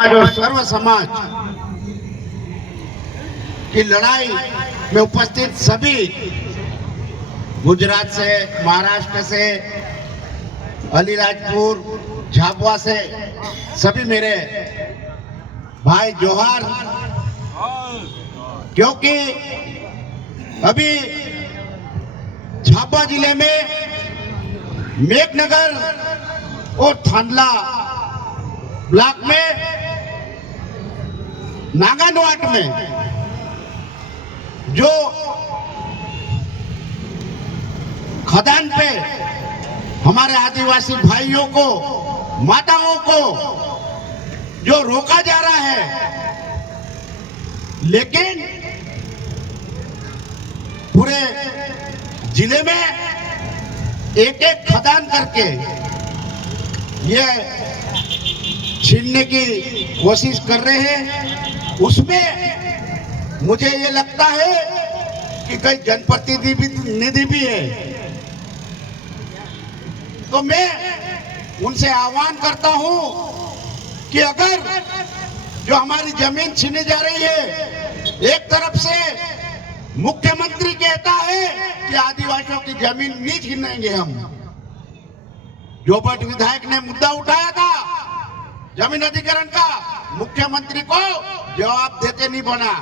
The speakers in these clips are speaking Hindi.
और सर्व समाज की लड़ाई में उपस्थित सभी गुजरात से, महाराष्ट्र से, अलीराजपुर, झाबुआ से सभी मेरे भाई जोहार। क्योंकि अभी झाबुआ जिले में मेघनगर और थांडला ब्लॉक में नागानवाट में जो खदान पे हमारे आदिवासी भाइयों को, माताओं को जो रोका जा रहा है, लेकिन पूरे जिले में एक एक खदान करके ये छीनने की कोशिश कर रहे हैं। उसमें मुझे ये लगता है कि कई जनप्रतिनिधि भी है। तो मैं उनसे आह्वान करता हूं कि अगर जो हमारी जमीन छीनी जा रही है, एक तरफ से मुख्यमंत्री कहता है कि आदिवासियों की जमीन नहीं छीनेंगे हम। जोबट विधायक ने मुद्दा उठाया था जमीन अधिग्रहण का, मुख्यमंत्री को जवाब देते नहीं बना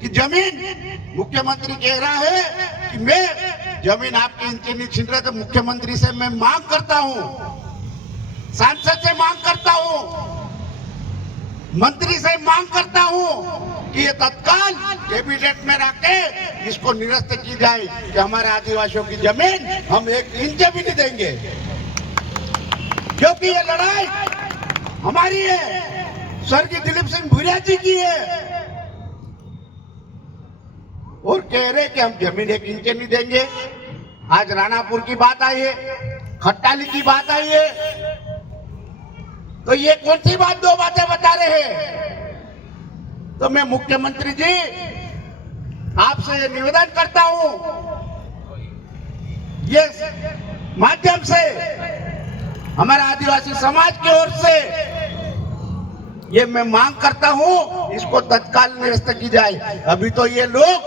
कि जमीन, मुख्यमंत्री कह रहा है कि मैं जमीन आपके इनके नहीं छीन रहे। तो मुख्यमंत्री से मैं मांग करता हूं, सांसद से मांग करता हूं, मंत्री से मांग करता हूं कि ये तत्काल कैबिनेट में रखे इसको निरस्त की जाए कि हमारे आदिवासियों की जमीन हम एक इंच भी नहीं देंगे। क्योंकि ये लड़ाई हमारी है, स्वर्गीय दिलीप सिंह भूरिया जी की है। और कह रहे कि हम जमीन एक इंच नहीं देंगे। आज राणापुर की बात आई है, खट्टाली की बात आई है, तो ये कौन सी बात, दो बातें बता रहे हैं। तो मैं मुख्यमंत्री जी आपसे निवेदन करता हूं, ये माध्यम से हमारे आदिवासी समाज की ओर से ये मैं मांग करता हूं, इसको तत्काल निरस्त की जाए। अभी तो ये लोग,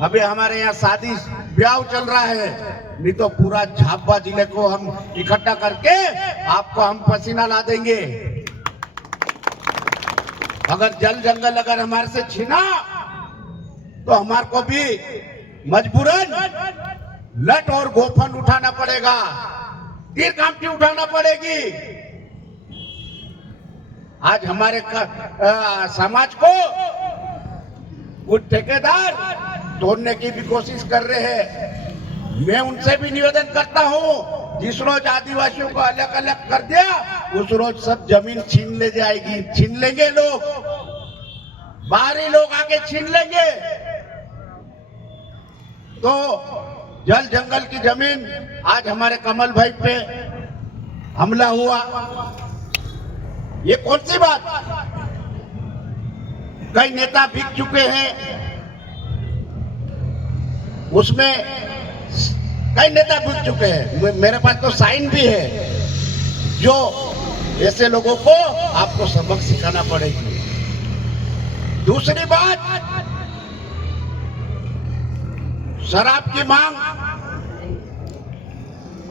अभी हमारे यहाँ शादी ब्याह चल रहा है, नहीं तो पूरा झाबुआ जिले को हम इकट्ठा करके आपको हम पसीना ला देंगे। अगर जल जंगल अगर हमारे से छीना तो हमारे को भी मजबूरन लट और गोफन उठाना पड़ेगा, तीर कामठी उठाना पड़ेगी। आज हमारे समाज को कुछ ठेकेदार तोड़ने की भी कोशिश कर रहे हैं। मैं उनसे भी निवेदन करता हूं, जिस रोज आदिवासियों को अलग अलग कर दिया, उस रोज सब जमीन छीन ले जाएगी, छीन लेंगे लोग, बाहरी लोग आके छीन लेंगे। तो जल जंगल की जमीन, आज हमारे कमल भाई पे हमला हुआ, ये कौन सी बात। कई नेता बिक चुके हैं, उसमें कई नेता बिक चुके हैं। मेरे पास तो साइन भी है, जो ऐसे लोगों को आपको सबक सिखाना पड़ेगी। दूसरी बात, शराब की मांग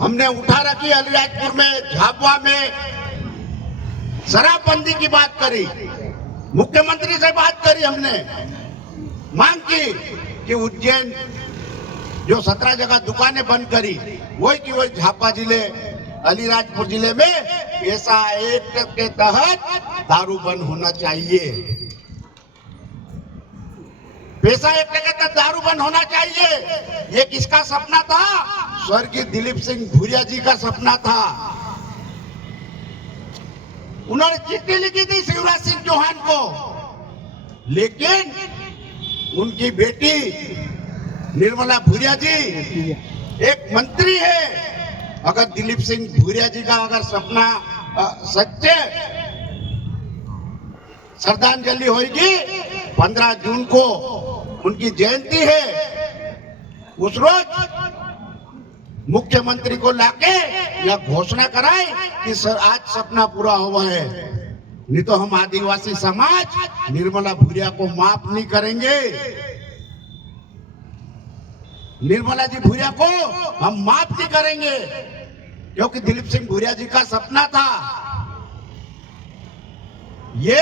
हमने उठा रखी। अलीराजपुर में, झाबुआ में शराबबंदी की बात करी, मुख्यमंत्री से बात करी, हमने मांग की कि उज्जैन जो 17 जगह दुकानें बंद करी, वही की वही झाबुआ जिले, अलीराजपुर जिले में ऐसा एक्ट के तहत दारू बंद होना चाहिए। पैसा एक्ट के तहत दारू बंद होना चाहिए। ये किसका सपना था? स्वर्गीय दिलीप सिंह भूरिया जी का सपना था। उन्होंने चिट्ठी लिखी थी शिवराज सिंह चौहान को, लेकिन उनकी बेटी निर्मला भूरिया जी एक मंत्री है। अगर दिलीप सिंह भूरिया जी का अगर सपना सच्चे श्रद्धांजलि होगी, 15 जून को उनकी जयंती है, उस रोज मुख्यमंत्री को लाके यह घोषणा कराए कि सर आज सपना पूरा हुआ है। नहीं तो हम आदिवासी समाज निर्मला भूरिया को माफ नहीं करेंगे। निर्मला जी भूरिया को हम माफ नहीं करेंगे, क्योंकि दिलीप सिंह भूरिया जी का सपना था ये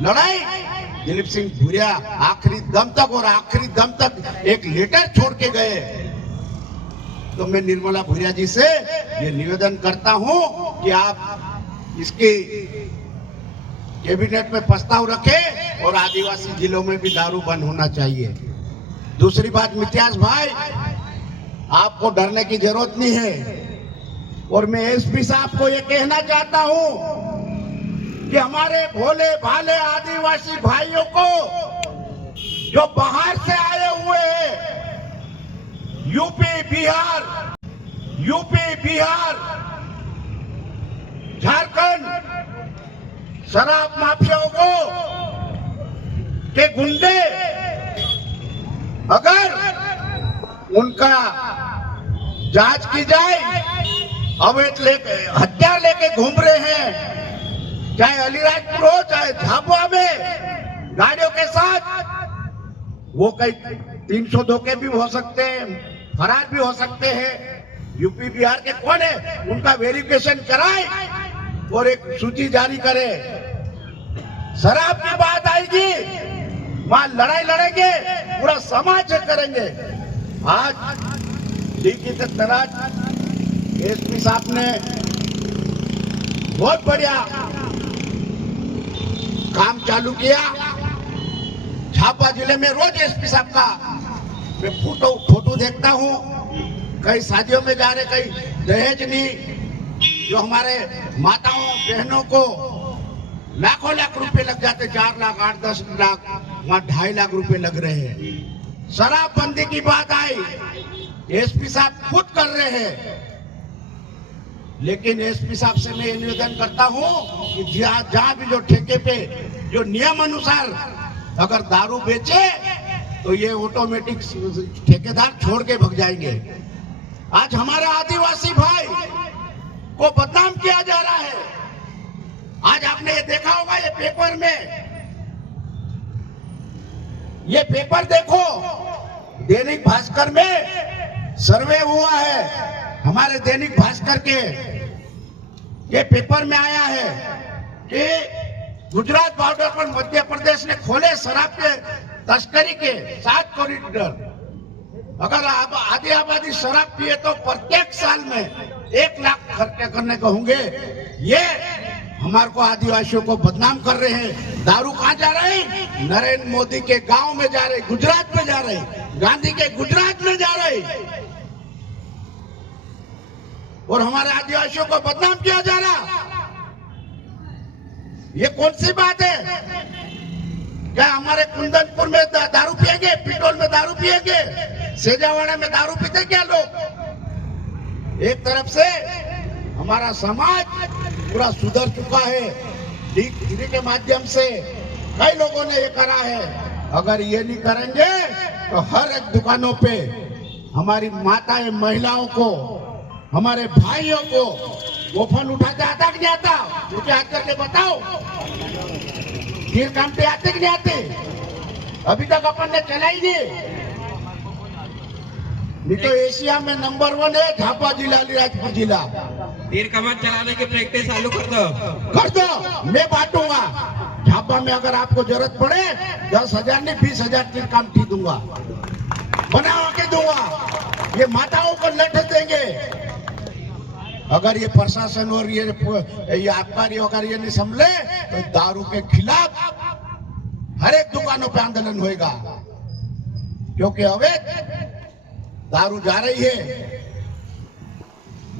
लड़ाई। दिलीप सिंह भूरिया आखिरी दम तक एक लेटर छोड़ के गए। तो मैं निर्मला भूरिया जी से ये निवेदन करता हूं कि आप इसके कैबिनेट में प्रस्ताव रखें और आदिवासी जिलों में भी दारू बंद होना चाहिए। दूसरी बात मित्यास भाई, आपको डरने की जरूरत नहीं है। और मैं एसपी साहब को ये कहना चाहता हूं कि हमारे भोले भाले आदिवासी भाइयों को जो बाहर से आए हुए हैं, यूपी बिहार झारखंड शराब माफियाओं को के गुंडे अगर उनका जांच की जाए, अवैध हथियार लेके घूम रहे हैं, चाहे अलीराजपुर हो चाहे झाबुआ में गाड़ियों के साथ, वो कई 300 धोखे भी हो सकते हैं, फरार भी हो सकते हैं। यूपी बिहार के कौन है, उनका वेरिफिकेशन कराए और एक सूची जारी करे। शराब की बात आएगी, वहां लड़ाई लड़ेंगे, पूरा समाज करेंगे। आज डीकी तराज एसपी साहब ने बहुत बढ़िया काम चालू किया। झाबुआ जिले में रोज एसपी साहब का मैं फोटो देखता हूँ, कई शादियों में जा रहे, कई दहेज नहीं, जो हमारे माताओं बहनों को लाखों लाख रुपए लग जाते, 4 लाख 8-10 लाख, वहां 2.5 लाख रुपए लग रहे हैं। शराबबंदी की बात आई, एसपी साहब खुद कर रहे हैं, लेकिन एसपी साहब से मैं निवेदन करता हूं कि जहां भी जो ठेके पे जो नियम अनुसार अगर दारू बेचे तो ये ऑटोमेटिक ठेकेदार छोड़ के भग जाएंगे। आज हमारे आदिवासी भाई को बदनाम किया जा रहा है। आज आपने ये देखा होगा, ये पेपर में, ये पेपर देखो, दैनिक भास्कर में सर्वे हुआ है, हमारे दैनिक भास्कर के ये पेपर में आया है कि गुजरात बॉर्डर पर मध्य प्रदेश ने खोले शराब के तस्करी के 7 कॉरिडोर। अगर आधी आबादी शराब पिए तो प्रत्येक साल में 1 लाख खर्च करने को होंगे। ये हमारे को आदिवासियों को बदनाम कर रहे हैं। दारू कहाँ जा रहे हैं? नरेंद्र मोदी के गांव में जा रहे, गुजरात में जा रहे, गांधी के गुजरात में जा रहे, और हमारे आदिवासियों को बदनाम किया जा रहा। ये कौन सी बात है? क्या हमारे कुंदनपुर में दारू पिएंगे, पिटोल में दारू पिएंगे, सेजावाड़ा में दारू पीते क्या लोग? एक तरफ से हमारा समाज पूरा सुधर चुका है, डीडी के माध्यम से कई लोगों ने ये करा है। अगर ये नहीं करेंगे तो हर एक दुकानों पे हमारी माताएं, महिलाओं को, हमारे भाइयों को गोफन उठाते आता कि नहीं आता? मुझे हाथ करके बताओ, फिर काम पे आते कि नहीं आते? अभी तक अपन ने चला ही नहीं तो एशिया में नंबर 1 है झाबुआ जिला, अलीराजपुर जिला। तीर कमान चलाने की प्रैक्टिस चालू कर दो, मैं बांटूंगा। झाबुआ में अगर आपको जरूरत पड़े 10,000 नहीं 20,000 तीर काम ठीक दूंगा, बना के दूंगा। ये माताओं को लठ देंगे। अगर ये प्रशासन और ये आबकारी अगर ये नहीं संभले तो दारू के खिलाफ हर एक दुकानों पे आंदोलन होएगा, क्योंकि अवैध दारू जा रही है।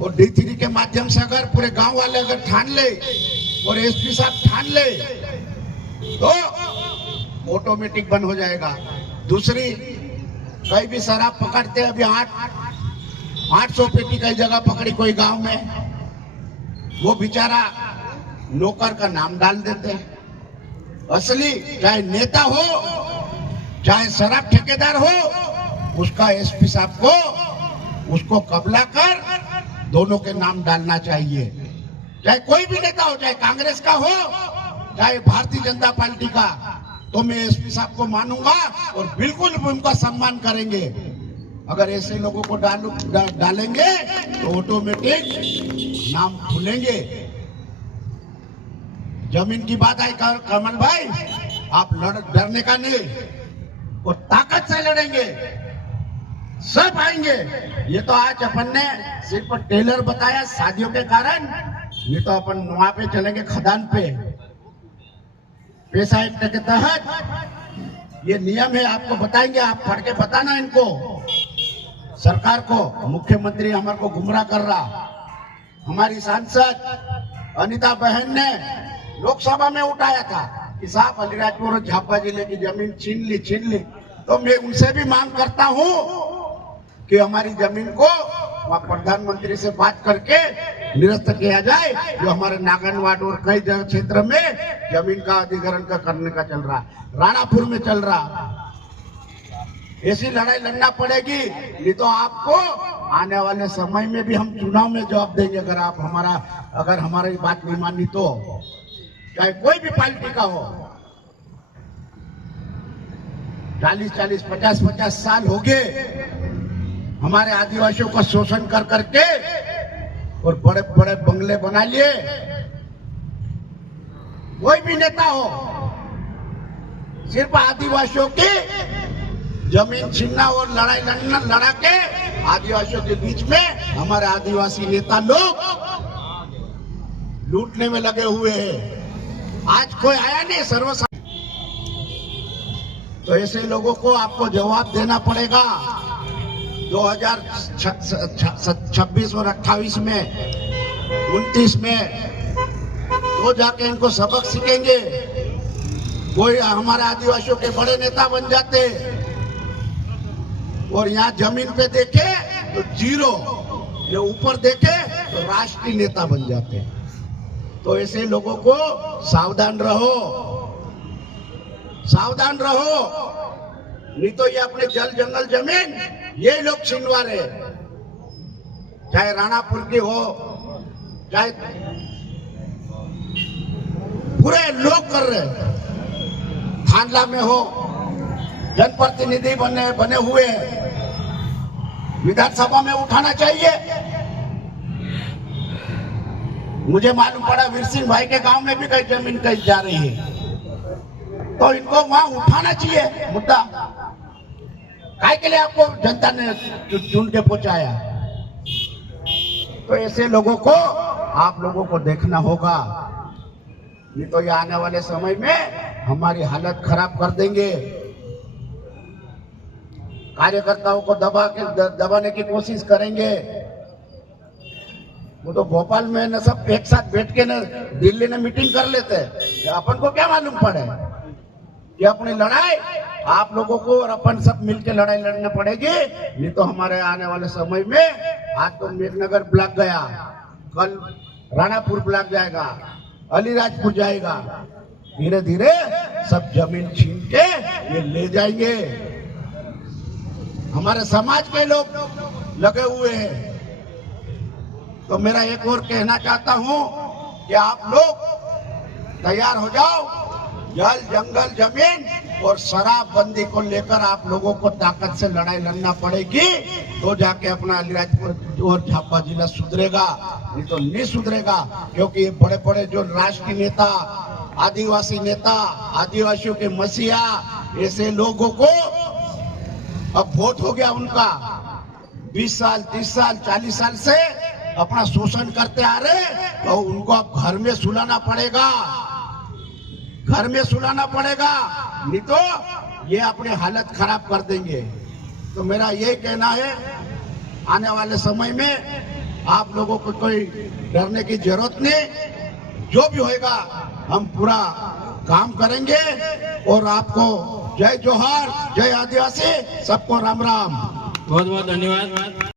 और D3 के माध्यम से अगर पूरे गांव वाले अगर ठान ले और एसपी साहब ठान ले तो ऑटोमेटिक बंद हो जाएगा। दूसरी, कहीं भी शराब पकड़ते, अभी 800 पेटी कई जगह पकड़ी कोई गांव में, वो बेचारा नौकर का नाम डाल देते हैं। असली चाहे नेता हो चाहे शराब ठेकेदार हो, उसका एसपी साहब को उसको कबला कर दोनों के नाम डालना चाहिए। चाहे कोई भी नेता हो, चाहे कांग्रेस का हो, चाहे भारतीय जनता पार्टी का, तो मैं एसपी साहब को मानूंगा और बिल्कुल उनका सम्मान करेंगे। अगर ऐसे लोगों को डालेंगे तो ऑटोमेटिक नाम खुलेंगे। जमीन की बात आई कमल भाई, आप डरने का नहीं और ताकत से लड़ेंगे, सब आएंगे। ये तो आज अपन ने सिर्फ टेलर बताया शादियों के कारण, ये तो अपन वहां पे चलेंगे खदान पे। पैसा एक्ट के तहत ये नियम है, आपको बताएंगे, आप पढ़ के बताना इनको, सरकार को। मुख्यमंत्री हमारे को गुमराह कर रहा। हमारी सांसद अनिता बहन ने लोकसभा में उठाया था कि साहब अलीराजपुर और झापा जिले की जमीन छीन ली। तो मैं उनसे भी मांग करता हूं कि हमारी जमीन को वहां प्रधानमंत्री से बात करके निरस्त किया जाए, जो हमारे नागनवाड और कई जगह क्षेत्र में जमीन का अधिग्रहण का करने का चल रहा, राणापुर में चल रहा। ऐसी लड़ाई लड़ना पड़ेगी, नहीं तो आपको आने वाले समय में भी हम चुनाव में जवाब देंगे। अगर हमारी बात नहीं मानी तो, चाहे कोई भी पार्टी का हो। 40-40, 50-50 साल हो गए हमारे आदिवासियों का शोषण कर करके और बड़े बड़े बंगले बना लिए। कोई भी नेता हो, सिर्फ आदिवासियों की जमीन छीनना और लड़ा के आदिवासियों के बीच में हमारे आदिवासी नेता लोग लूटने में लगे हुए हैं। आज कोई आया नहीं सर्वसाधारण, तो ऐसे लोगों को आपको जवाब देना पड़ेगा। 2026 और 28 में, 29 में तो जाके इनको सबक सीखेंगे। कोई हमारे आदिवासियों के बड़े नेता बन जाते और यहाँ जमीन पे देखे तो जीरो, ये ऊपर देखे तो राष्ट्रीय नेता बन जाते। तो ऐसे लोगों को सावधान रहो, सावधान रहो, नहीं तो ये अपने जल जंगल जमीन ये लोग छिनवा रहे, चाहे राणापुर की हो, चाहे पूरे लोग कर रहे। थानला में हो, जनप्रतिनिधि बने हुए, विधानसभा में उठाना चाहिए। मुझे मालूम पड़ा वीर सिंह भाई के गांव में भी कई जमीन कहीं जा रही है, तो इनको वहां उठाना चाहिए मुद्दा। काय के लिए आपको जनता ने चुन के पहुंचाया? तो ऐसे लोगों को आप लोगों को देखना होगा, नहीं तो ये आने वाले समय में हमारी हालत खराब कर देंगे। कार्यकर्ताओं को दबाने की कोशिश करेंगे। वो तो भोपाल में न सब एक साथ बैठ के न दिल्ली में मीटिंग कर लेते, अपन को क्या मालूम पड़े कि अपनी लड़ाई आप लोगों को और अपन सब मिलकर लड़ाई लड़ना पड़ेगी। नहीं तो हमारे आने वाले समय में, आज तो मेघनगर ब्लॉक गया, कल राणापुर ब्लॉक जाएगा, अलीराजपुर जाएगा, धीरे धीरे सब जमीन छीन के ये ले जाएंगे। हमारे समाज के लोग लगे हुए हैं। तो मेरा एक और कहना चाहता हूं कि आप लोग तैयार हो जाओ। जल जंगल जमीन और शराबबंदी को लेकर आप लोगों को ताकत से लड़ाई लड़ना पड़ेगी, तो जाके अपना अलीराजपुर और झापा जिला सुधरेगा, नहीं तो नहीं सुधरेगा। क्योंकि ये बड़े बड़े जो राष्ट्रीय नेता, आदिवासी नेता, आदिवासियों के मसीहा, ऐसे लोगों को अब वोट हो गया उनका। 20 साल, 30 साल, 40 साल से अपना शोषण करते आ रहे, तो उनको अब घर में सुलाना पड़ेगा, घर में सुलाना पड़ेगा, नहीं तो ये अपनी हालत खराब कर देंगे। तो मेरा ये कहना है, आने वाले समय में आप लोगों को कोई डरने की जरूरत नहीं। जो भी होएगा हम पूरा काम करेंगे। और आपको जय जोहार, जय आदिवासी, सबको राम राम। बहुत बहुत धन्यवाद।